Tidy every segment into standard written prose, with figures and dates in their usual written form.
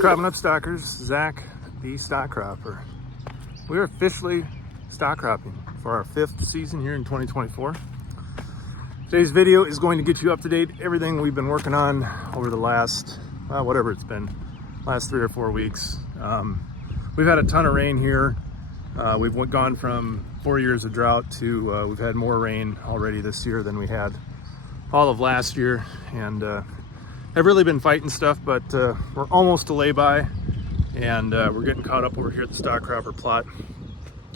Cropping Up Stockers, Zach, the stock cropper. We're officially stock cropping for our 5th season here in 2024. Today's video is going to get you up to date, everything we've been working on over the last, whatever it's been, last 3 or 4 weeks. We've had a ton of rain here. We've gone from 4 years of drought to we've had more rain already this year than we had all of last year, and have really been fighting stuff, but we're almost to lay-by, and we're getting caught up over here at the stock cropper plot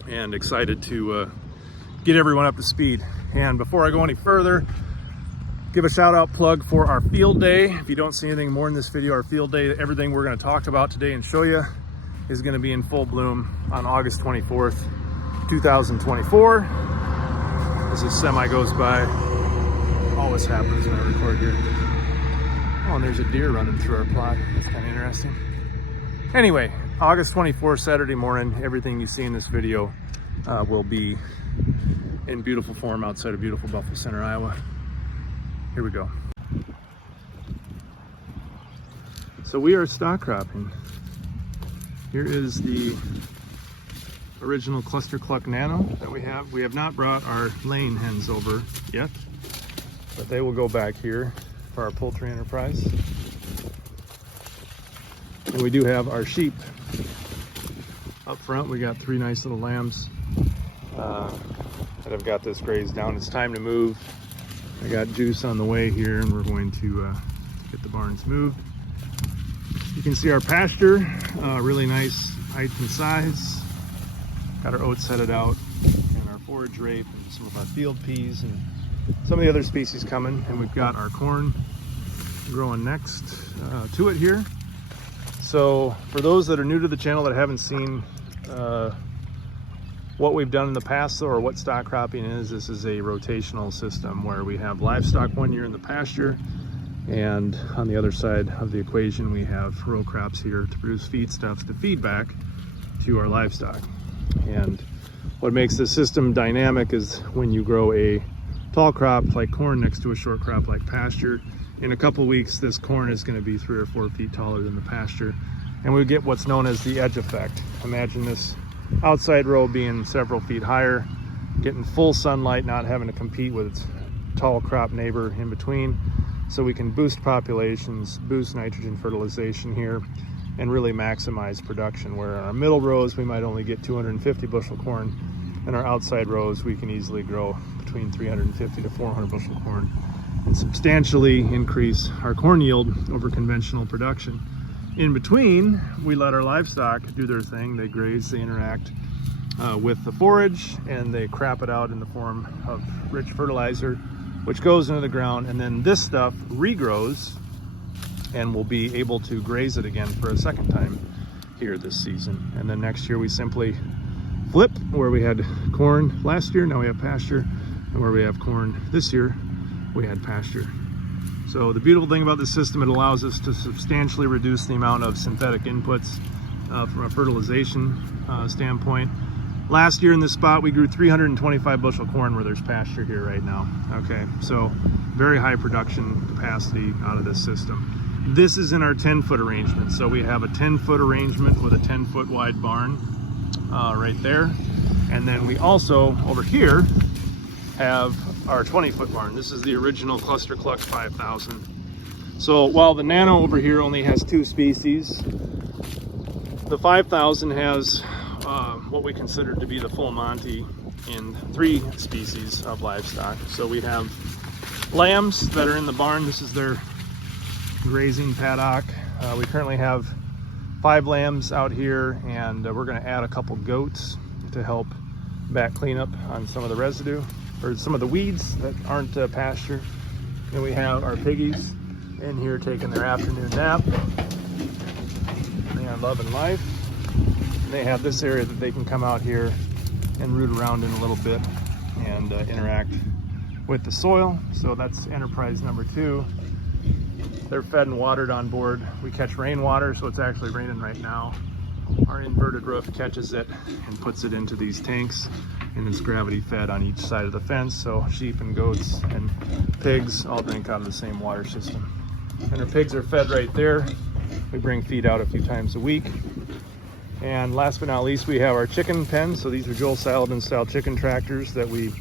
and excited to get everyone up to speed. And before I go any further, give a shout out plug for our field day. If you don't see anything more in this video, our field day, everything we're going to talk about today and show you is going to be in full bloom on August 24th, 2024. As this semi goes by, always happens when I record here. Oh, and there's a deer running through our plot. That's kind of interesting. Anyway, August 24th, Saturday morning, everything you see in this video will be in beautiful form outside of beautiful Buffalo Center, Iowa. Here we go. So we are stock cropping. Here is the original ClusterCluck Nano that we have. We have not brought our laying hens over yet, but they will go back here for our poultry enterprise. And we do have our sheep up front. We got 3 nice little lambs that have got this grazed down. It's time to move. I got juice on the way here, and we're going to get the barns moved. You can see our pasture, really nice height and size. Got our oats headed out, and our forage rape, and some of our field peas, and some of the other species coming. And we've got our corn growing next to it here. So for those that are new to the channel that haven't seen what we've done in the past, or what stock cropping is, this is a rotational system where we have livestock 1 year in the pasture, and on the other side of the equation we have row crops here to produce feedstuffs to feed back to our livestock. And what makes this system dynamic is when you grow a tall crop like corn next to a short crop like pasture, in a couple weeks this corn is going to be 3 or 4 feet taller than the pasture, and we get what's known as the edge effect. Imagine this outside row being several feet higher, getting full sunlight, not having to compete with its tall crop neighbor in between. So we can boost populations, boost nitrogen fertilization here, and really maximize production. Where in our middle rows we might only get 250 bushel corn, in our outside rows we can easily grow between 350 to 400 bushel corn and substantially increase our corn yield over conventional production. In between, we let our livestock do their thing. They graze, they interact with the forage, and they crap it out in the form of rich fertilizer, which goes into the ground, and then this stuff regrows and we'll be able to graze it again for a second time here this season. And then next year we simply flip, where we had corn last year, now we have pasture, and where we have corn this year, we had pasture. So the beautiful thing about this system, it allows us to substantially reduce the amount of synthetic inputs from a fertilization standpoint. Last year in this spot we grew 325 bushel corn where there's pasture here right now. Okay, so very high production capacity out of this system. This is in our 10-foot arrangement. So we have a 10-foot arrangement with a 10-foot wide barn right there. And then we also, over here, have our 20-foot barn. This is the original ClusterClucks 5000. So while the Nano over here only has 2 species, the 5000 has what we consider to be the full Monty in 3 species of livestock. So we have lambs that are in the barn. This is their grazing paddock. We currently have 5 lambs out here, and we're going to add a couple goats to help back cleanup on some of the residue, or some of the weeds that aren't pasture. And we have our piggies in here taking their afternoon nap. They are loving life. And they have this area that they can come out here and root around in a little bit and interact with the soil. So that's enterprise number 2. They're fed and watered on board. We catch rainwater, so it's actually raining right now. Our inverted roof catches it and puts it into these tanks, and it's gravity fed on each side of the fence, so sheep and goats and pigs all drink out of the same water system. And our pigs are fed right there We bring feed out a few times a week. And last but not least, we have our chicken pen. So these are Joel Salaban style chicken tractors that we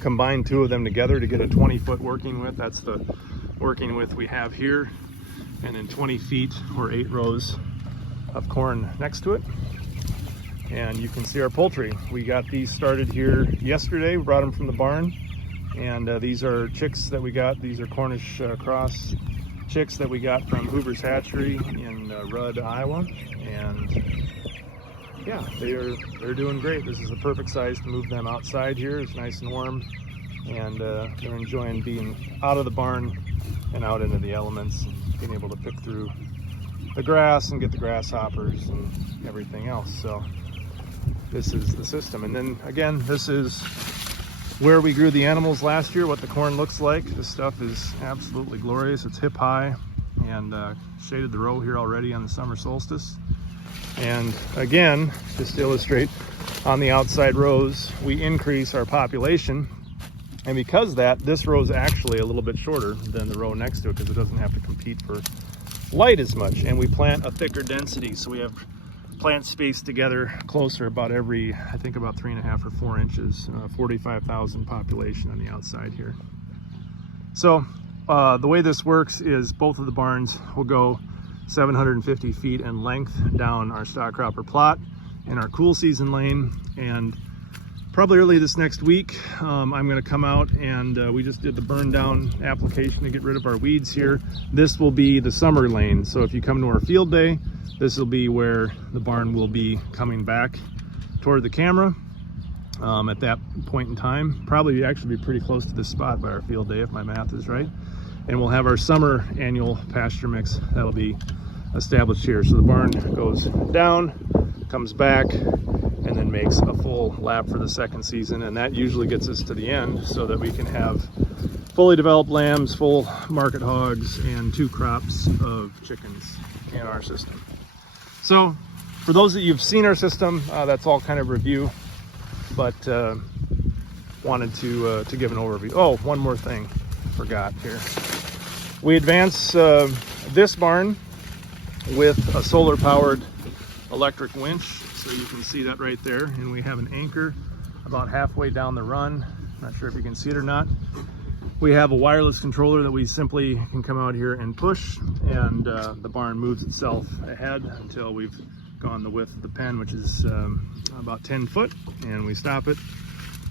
combine 2 of them together to get a 20-foot working width. That's the working width we have here. And then 20 feet or 8 rows of corn next to it. And you can see our poultry. We got these started here yesterday. We brought them from the barn. And these are chicks that we got. These are Cornish cross chicks that we got from Hoover's Hatchery in Rudd, Iowa. And yeah, they're doing great. This is the perfect size to move them outside here. It's nice and warm, and they're enjoying being out of the barn and out into the elements, and being able to pick through the grass and get the grasshoppers and everything else. So this is the system. And then again, this is where we grew the animals last year, what the corn looks like. This stuff is absolutely glorious. It's hip high, and shaded the row here already on the summer solstice. And again, just to illustrate, on the outside rows, we increase our population. And because of that, this row is actually a little bit shorter than the row next to it because it doesn't have to compete for light as much. And we plant a thicker density. So we have plants spaced together closer about every, I think about 3.5 or 4 inches, 45,000 population on the outside here. So the way this works is both of the barns will go 750 feet in length down our stock cropper plot in our cool season lane. And probably early this next week, I'm going to come out and we just did the burn down application to get rid of our weeds here. This will be the summer lane. So if you come to our field day, this will be where the barn will be coming back toward the camera at that point in time. Probably actually be pretty close to this spot by our field day if my math is right. And we'll have our summer annual pasture mix that'll be established here. So the barn goes down, comes back, and then makes a full lap for the second season. And that usually gets us to the end so that we can have fully developed lambs, full market hogs, and 2 crops of chickens in our system. So for those that you've seen our system, that's all kind of review, but wanted to give an overview. Oh, one more thing, forgot here. We advance this barn with a solar powered electric winch. So you can see that right there. And we have an anchor about halfway down the run. Not sure if you can see it or not. We have a wireless controller that we simply can come out here and push, and the barn moves itself ahead until we've gone the width of the pen, which is about 10 foot, and we stop it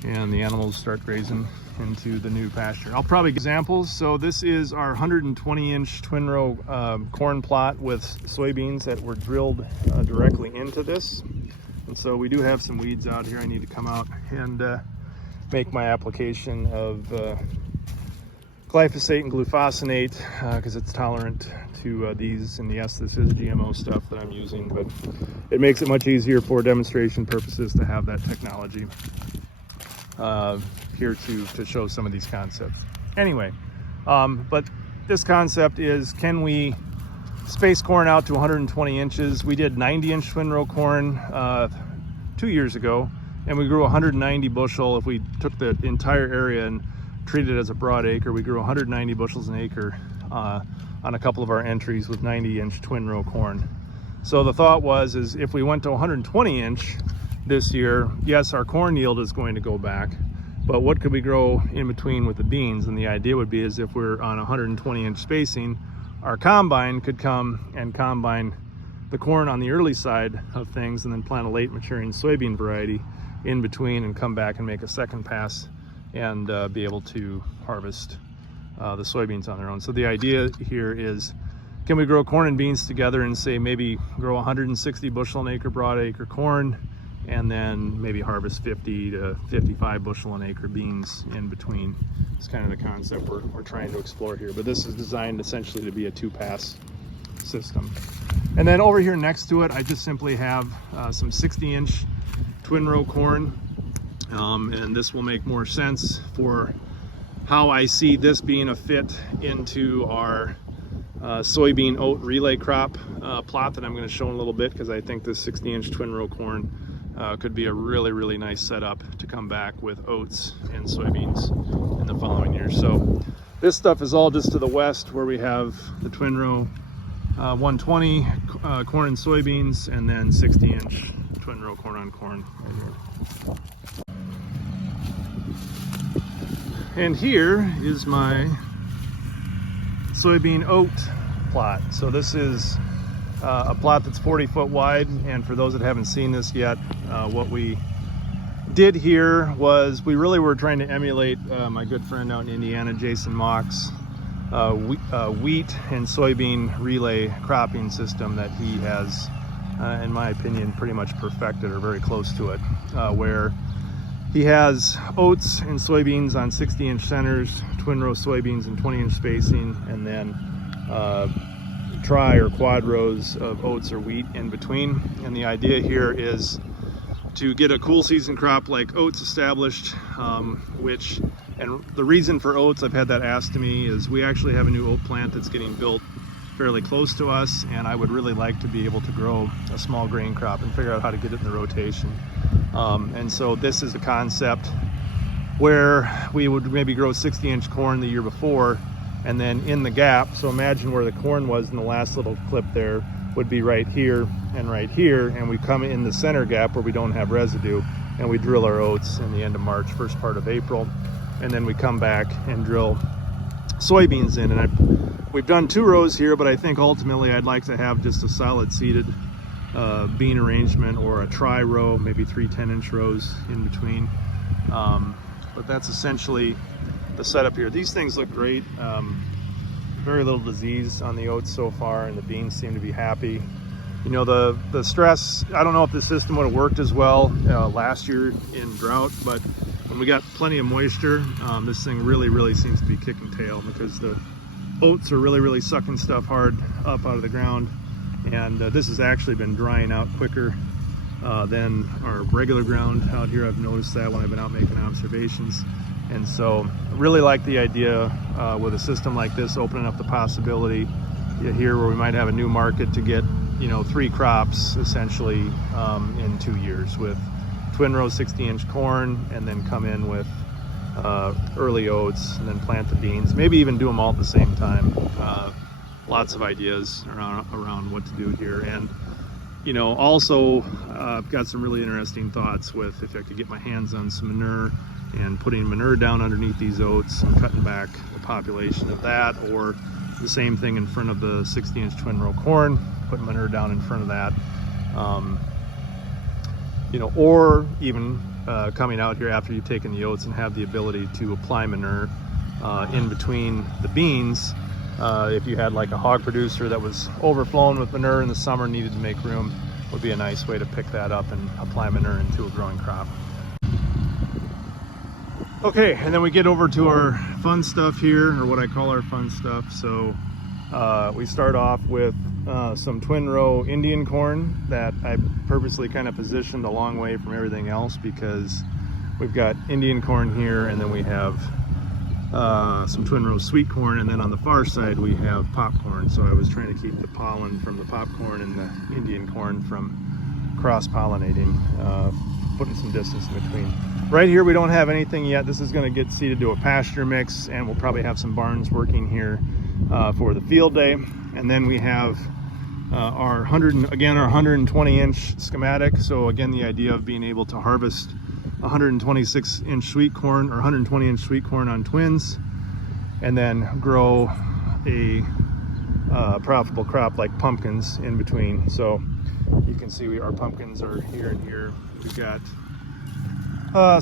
and the animals start grazing into the new pasture. I'll probably give examples. So this is our 120-inch twin row corn plot with soybeans that were drilled directly into this. And so we do have some weeds out here. I need to come out and make my application of glyphosate and glufosinate because it's tolerant to these. And yes, this is GMO stuff that I'm using, but it makes it much easier for demonstration purposes to have that technology here to show some of these concepts. Anyway, but this concept is, can we space corn out to 120 inches? We did 90-inch twin row corn 2 years ago, and we grew 190 bushel. If we took the entire area and treated it as a broad acre, we grew 190 bushels an acre on a couple of our entries with 90-inch twin row corn. So the thought was, is if we went to 120-inch this year, yes, our corn yield is going to go back, but what could we grow in between with the beans? And the idea would be is if we're on 120-inch spacing, our combine could come and combine the corn on the early side of things and then plant a late maturing soybean variety in between and come back and make a second pass and be able to harvest the soybeans on their own. So the idea here is, can we grow corn and beans together and say maybe grow 160 bushel an acre broad acre corn, and then maybe harvest 50 to 55 bushel an acre beans in between? It's kind of the concept we're trying to explore here. But this is designed essentially to be a 2-pass system. And then over here next to it, I just simply have some 60-inch twin row corn. And this will make more sense for how I see this being a fit into our soybean oat relay crop plot that I'm going to show in a little bit, because I think this 60-inch twin row corn could be a really nice setup to come back with oats and soybeans in the following year. So this stuff is all just to the west where we have the twin row 120 corn and soybeans, and then 60-inch twin row corn on corn right here. And here is my soybean oat plot. So this is a plot that's 40 foot wide, and for those that haven't seen this yet, what we did here was we really were trying to emulate my good friend out in Indiana, Jason Mock's wheat and soybean relay cropping system that he has, in my opinion, pretty much perfected or very close to it, where he has oats and soybeans on 60-inch centers, twin row soybeans in 20-inch spacing, and then tri or quad rows of oats or wheat in between. And the idea here is to get a cool season crop like oats established, and the reason for oats, I've had that asked to me, is we actually have a new oat plant that's getting built fairly close to us, and I would really like to be able to grow a small grain crop and figure out how to get it in the rotation. And so this is a concept where we would maybe grow 60-inch corn the year before, and then in the gap, so imagine where the corn was in the last little clip there, would be right here, and we come in the center gap where we don't have residue, and we drill our oats in the end of March, first part of April, and then we come back and drill soybeans in. And we've done 2 rows here, but I think ultimately I'd like to have just a solid seeded bean arrangement, or a tri row, maybe 3 10-inch rows in between. But that's essentially the setup here. These things look great. Very little disease on the oats so far, and the beans seem to be happy. You know, the stress, I don't know if the system would have worked as well last year in drought, but when we got plenty of moisture, this thing really seems to be kicking tail, because the oats are really sucking stuff hard up out of the ground. And this has actually been drying out quicker than our regular ground out here. I've noticed that when I've been out making observations. And so I really like the idea with a system like this, opening up the possibility here where we might have a new market to get, you know, 3 crops essentially in 2 years, with twin row 60-inch corn, and then come in with early oats, and then plant the beans, maybe even do them all at the same time. Lots of ideas around what to do here. And you know, also I've got some really interesting thoughts with if I could get my hands on some manure and putting manure down underneath these oats and cutting back the population of that, or the same thing in front of the 60-inch twin row corn, putting manure down in front of that. You know, or even coming out here after you've taken the oats and have the ability to apply manure in between the beans. If you had like a hog producer that was overflowing with manure in the summer, needed to make room, would be a nice way to pick that up and apply manure into a growing crop. Okay, and then we get over to our fun stuff here, or what I call our fun stuff. So we start off with some twin row Indian corn that I purposely kind of positioned a long way from everything else, because we've got Indian corn here, and then we have some twin row sweet corn, and then on the far side we have popcorn. So I was trying to keep the pollen from the popcorn and the Indian corn from cross-pollinating, putting some distance in between. Right here we don't have anything yet. This is going to get seeded to a pasture mix, and we'll probably have some barns working here for the field day. And then we have our 120-inch schematic. So again, the idea of being able to harvest 126-inch sweet corn or 120-inch sweet corn on twins, and then grow a profitable crop like pumpkins in between. So you can see our pumpkins are here and here. We've got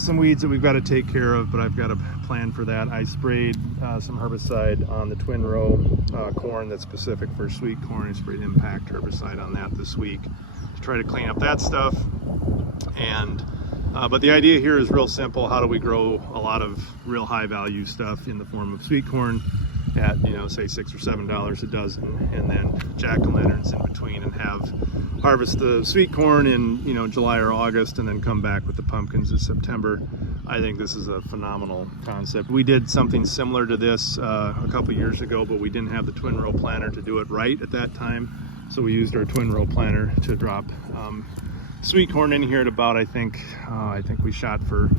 some weeds that we've got to take care of, but I've got a plan for that. I sprayed some herbicide on the twin row corn that's specific for sweet corn. I sprayed impact herbicide on that this week to try to clean up that stuff. And but the idea here is real simple. How do we grow a lot of real high value stuff in the form of sweet corn at, you know, say $6 or $7 a dozen, and then jack-o'-lanterns in between, and have harvest the sweet corn in, you know, July or August, and then come back with the pumpkins in September. I think this is a phenomenal concept. We did something similar to this a couple years ago, but we didn't have the twin row planter to do it right at that time. So we used our twin row planter to drop sweet corn in here at about, I think we shot for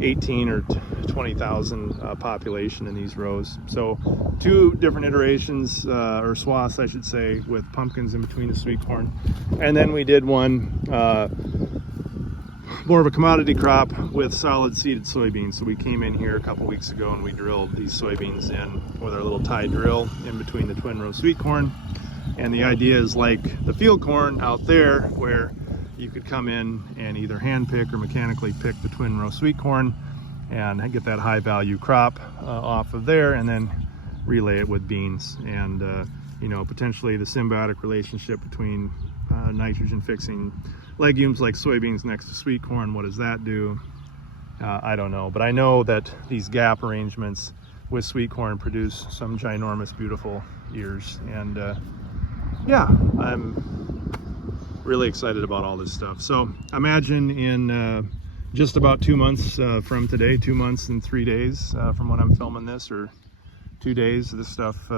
18 or 20,000 population in these rows. So 2 different iterations, or swaths I should say, with pumpkins in between the sweet corn. And then we did one more of a commodity crop with solid seeded soybeans. So we came in here a couple weeks ago and we drilled these soybeans in with our little tie drill in between the twin row sweet corn. And the idea is like the field corn out there, where you could come in and either hand pick or mechanically pick the twin row sweet corn and get that high value crop off of there, and then relay it with beans. And you know, potentially the symbiotic relationship between nitrogen fixing legumes like soybeans next to sweet corn, what does that do? I don't know, but I know that these gap arrangements with sweet corn produce some ginormous beautiful ears. And yeah, I'm really excited about all this stuff. So imagine in just about 2 months from today, 2 months and 3 days from when I'm filming this, or 2 days, this stuff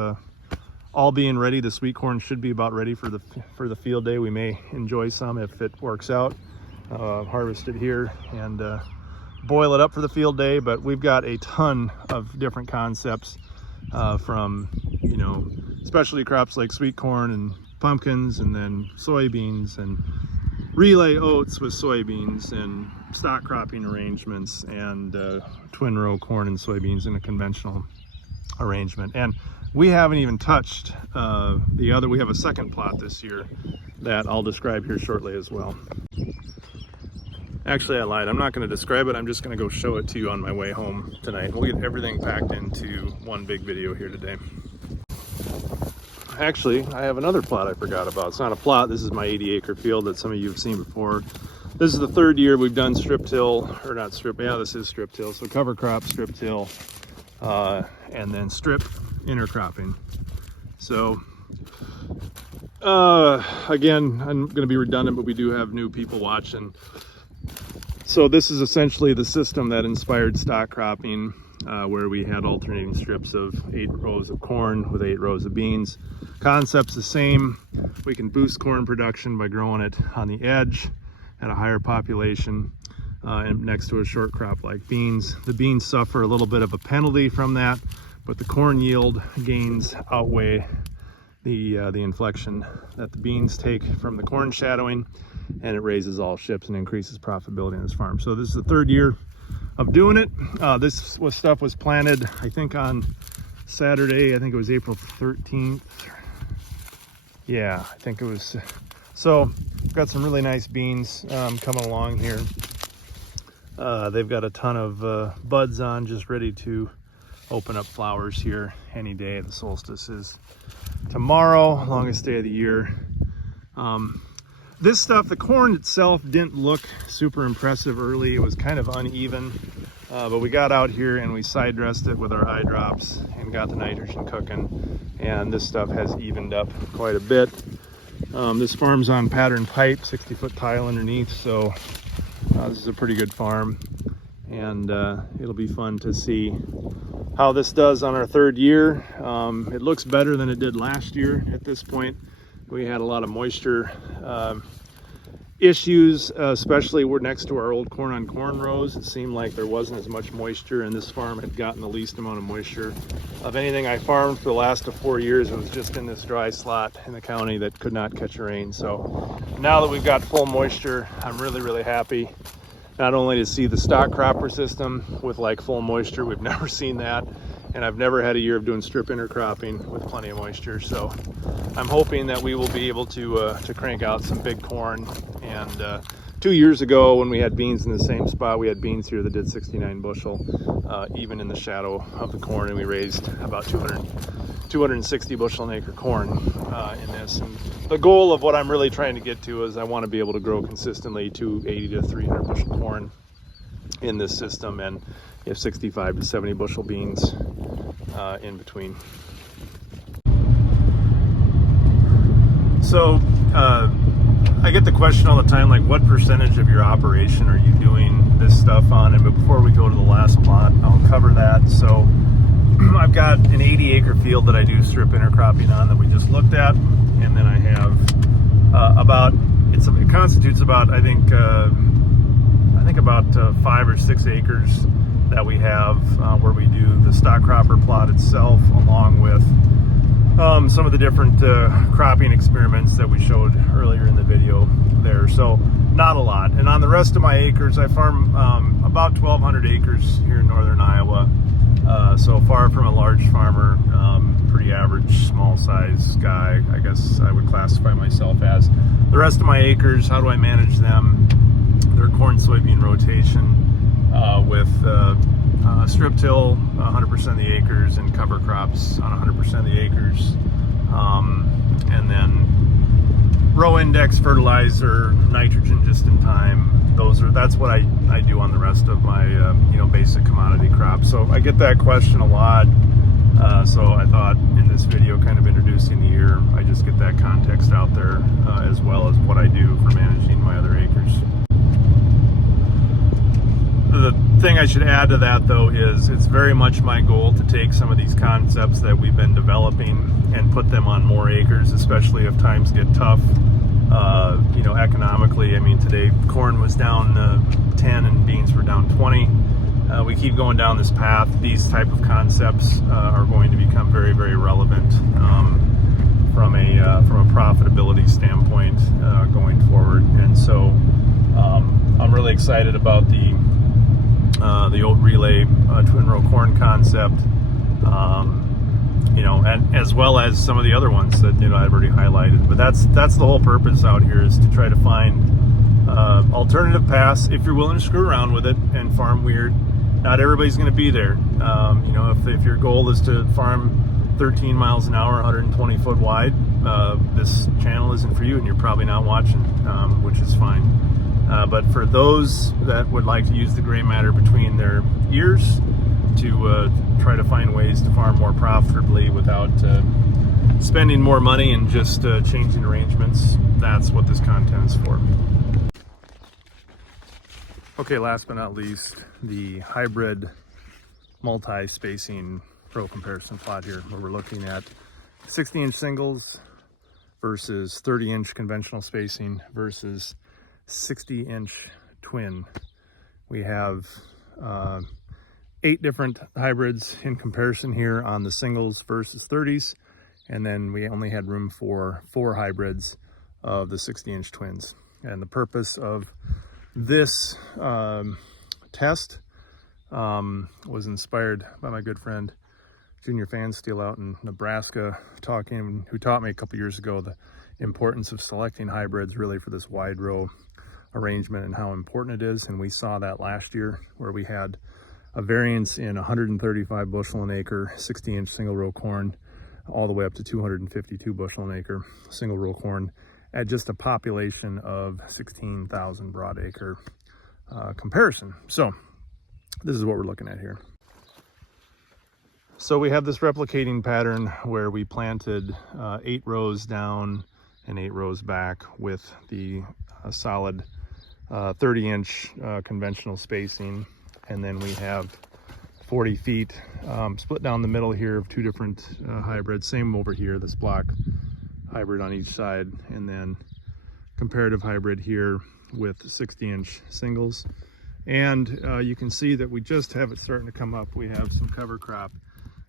all being ready. The sweet corn should be about ready for the field day. We may enjoy some if it works out, harvest it here and boil it up for the field day. But we've got a ton of different concepts from, you know, specialty crops like sweet corn and pumpkins, and then soybeans, and relay oats with soybeans, and stock cropping arrangements, and twin row corn and soybeans in a conventional arrangement. And we haven't even touched we have a second plot this year that I'll describe here shortly as well. Actually, I lied. I'm not going to describe it. I'm just going to go show it to you on my way home tonight. We'll get everything packed into one big video here today. Actually, I have another plot I forgot about. It's not a plot. This is my 80-acre field that some of you have seen before. This is the 3rd year we've done strip till, or not strip, yeah, this is strip till. So cover crop, strip till, and then strip intercropping. So again, I'm going to be redundant, but we do have new people watching. So this is essentially the system that inspired stock cropping, where we had alternating strips of 8 rows of corn with 8 rows of beans. Concept's the same. We can boost corn production by growing it on the edge at a higher population and next to a short crop like beans. The beans suffer a little bit of a penalty from that, but the corn yield gains outweigh the inflection that the beans take from the corn shadowing, and it raises all ships and increases profitability on this farm. So this is the 3rd year of doing it. This stuff was planted, I think, on Saturday. I think it was April 13th. Yeah, I think it was. So got some really nice beans coming along here. They've got a ton of buds on, just ready to open up flowers here any day. The solstice is tomorrow, longest day of the year. This stuff, the corn itself didn't look super impressive early. It was kind of uneven, but we got out here and we side dressed it with our eye drops and got the nitrogen cooking, and this stuff has evened up quite a bit. This farm's on pattern pipe, 60-foot tile underneath, so this is a pretty good farm, and it'll be fun to see how this does on our 3rd year. It looks better than it did last year at this point. We had a lot of moisture issues, especially we're next to our old corn on corn rows. It seemed like there wasn't as much moisture, and this farm had gotten the least amount of moisture of anything I farmed for the last 4 years. It was just in this dry slot in the county that could not catch a rain. So now that we've got full moisture, I'm really, really happy. Not only to see the stock cropper system with like full moisture, we've never seen that. And I've never had a year of doing strip intercropping with plenty of moisture. So I'm hoping that we will be able to crank out some big corn. And 2 years ago, when we had beans in the same spot, we had beans here that did 69 bushel, even in the shadow of the corn, and we raised about 260 bushel an acre corn in this. And the goal of what I'm really trying to get to is I want to be able to grow consistently 280 to 300 bushel corn in this system, and you have 65 to 70 bushel beans in between. So I get the question all the time, like, what percentage of your operation are you doing this stuff on? And before we go to the last plot, I'll cover that. So I've got an 80-acre field that I do strip intercropping on that we just looked at, and then I have it constitutes about, I think think about 5 or 6 acres that we have where we do the stock cropper plot itself, along with some of the different cropping experiments that we showed earlier in the video there. So not a lot. And on the rest of my acres, I farm about 1,200 acres here in northern Iowa. So far from a large farmer, pretty average, small size guy, I guess I would classify myself as. The rest of my acres, how do I manage them? They're corn soybean rotation with strip till 100% of the acres and cover crops on 100% of the acres. And then row index fertilizer, nitrogen just in time. That's what I do on the rest of my basic commodity crops. So I get that question a lot. So I thought in this video, kind of introducing the year, I just get that context out there as well as what I do for managing my other acres. The thing I should add to that, though, is it's very much my goal to take some of these concepts that we've been developing and put them on more acres, especially if times get tough, economically. I mean, today corn was down 10 and beans were down 20. We keep going down this path. These type of concepts are going to become very, very relevant from a profitability standpoint going forward. And so I'm really excited about the oat relay twin row corn concept, and as well as some of the other ones that I've already highlighted. But that's the whole purpose out here, is to try to find alternative paths if you're willing to screw around with it and farm weird. Not everybody's going to be there. If your goal is to farm 13 miles an hour, 120 foot wide, this channel isn't for you, and you're probably not watching, which is fine. But for those that would like to use the gray matter between their ears to try to find ways to farm more profitably without spending more money and just changing arrangements, that's what this content is for. Okay, last but not least, the hybrid multi-spacing row comparison plot here, where we're looking at 60-inch singles versus 30-inch conventional spacing versus 60-inch twin. We have 8 different hybrids in comparison here on the singles versus 30s, and then we only had room for 4 hybrids of the 60-inch twins. And the purpose of this test was inspired by my good friend Junior Fansteel out in Nebraska, who taught me a couple years ago the importance of selecting hybrids really for this wide row arrangement and how important it is. And we saw that last year, where we had a variance in 135 bushel an acre 60-inch single row corn all the way up to 252 bushel an acre single row corn at just a population of 16,000 broad acre comparison. So this is what we're looking at here. So we have this replicating pattern where we planted 8 rows down and 8 rows back with the solid 30-inch conventional spacing, and then we have 40 feet split down the middle here of 2 different hybrids. Same over here, this block hybrid on each side, and then comparative hybrid here with 60-inch singles. And you can see that we just have it starting to come up. We have some cover crop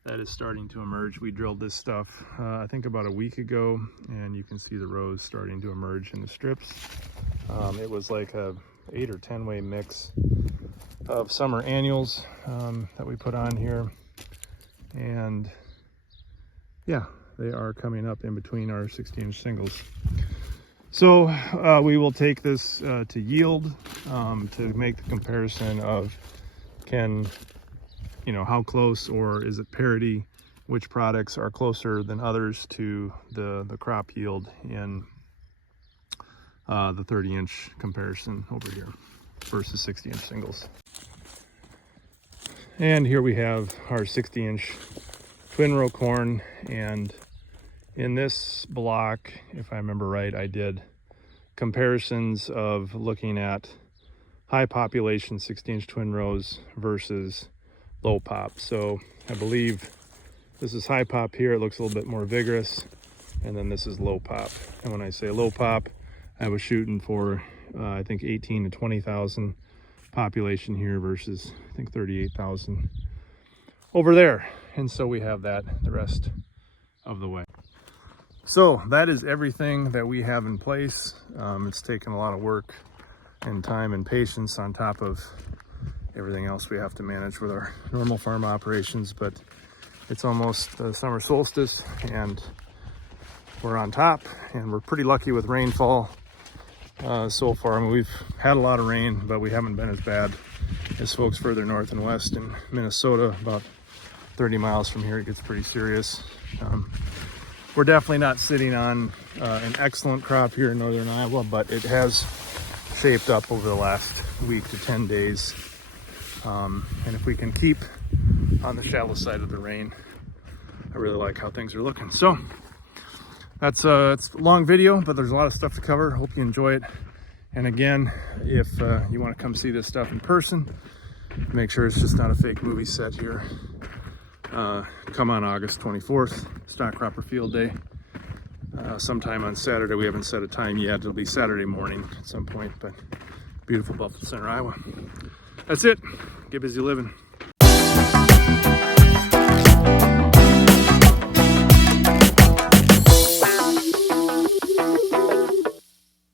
that is starting to emerge. We drilled this stuff I think about a week ago, and you can see the rows starting to emerge in the strips. It was like a 8 or 10 way mix of summer annuals that we put on here, and yeah, they are coming up in between our 60-inch singles. So we will take this to yield to make the comparison of how close, or is it parity, which products are closer than others to the crop yield in the 30-inch comparison over here versus 60-inch singles. And here we have our 60-inch twin row corn, and in this block, if I remember right, I did comparisons of looking at high population 60-inch twin rows versus low pop. So I believe this is high pop here. It looks a little bit more vigorous, and then this is low pop. And when I say low pop, I was shooting for I think 18 to 20,000 population here versus I think 38,000 over there. And so we have that the rest of the way. So that is everything that we have in place. It's taken a lot of work and time and patience on top of everything else we have to manage with our normal farm operations, but it's almost the summer solstice and we're on top, and we're pretty lucky with rainfall so far. I mean, we've had a lot of rain, but we haven't been as bad as folks further north and west in Minnesota. About 30 miles from here, it gets pretty serious. We're definitely not sitting on an excellent crop here in northern Iowa, but it has shaped up over the last week to 10 days. And if we can keep on the shallow side of the rain, I really like how things are looking. So it's a long video, but there's a lot of stuff to cover. Hope you enjoy it. And again, if you want to come see this stuff in person, make sure it's just not a fake movie set here. Come on August 24th, Stock Cropper Field Day. Sometime on Saturday. We haven't set a time yet. It'll be Saturday morning at some point, but beautiful Buffalo Center, Iowa. That's it. Get busy living.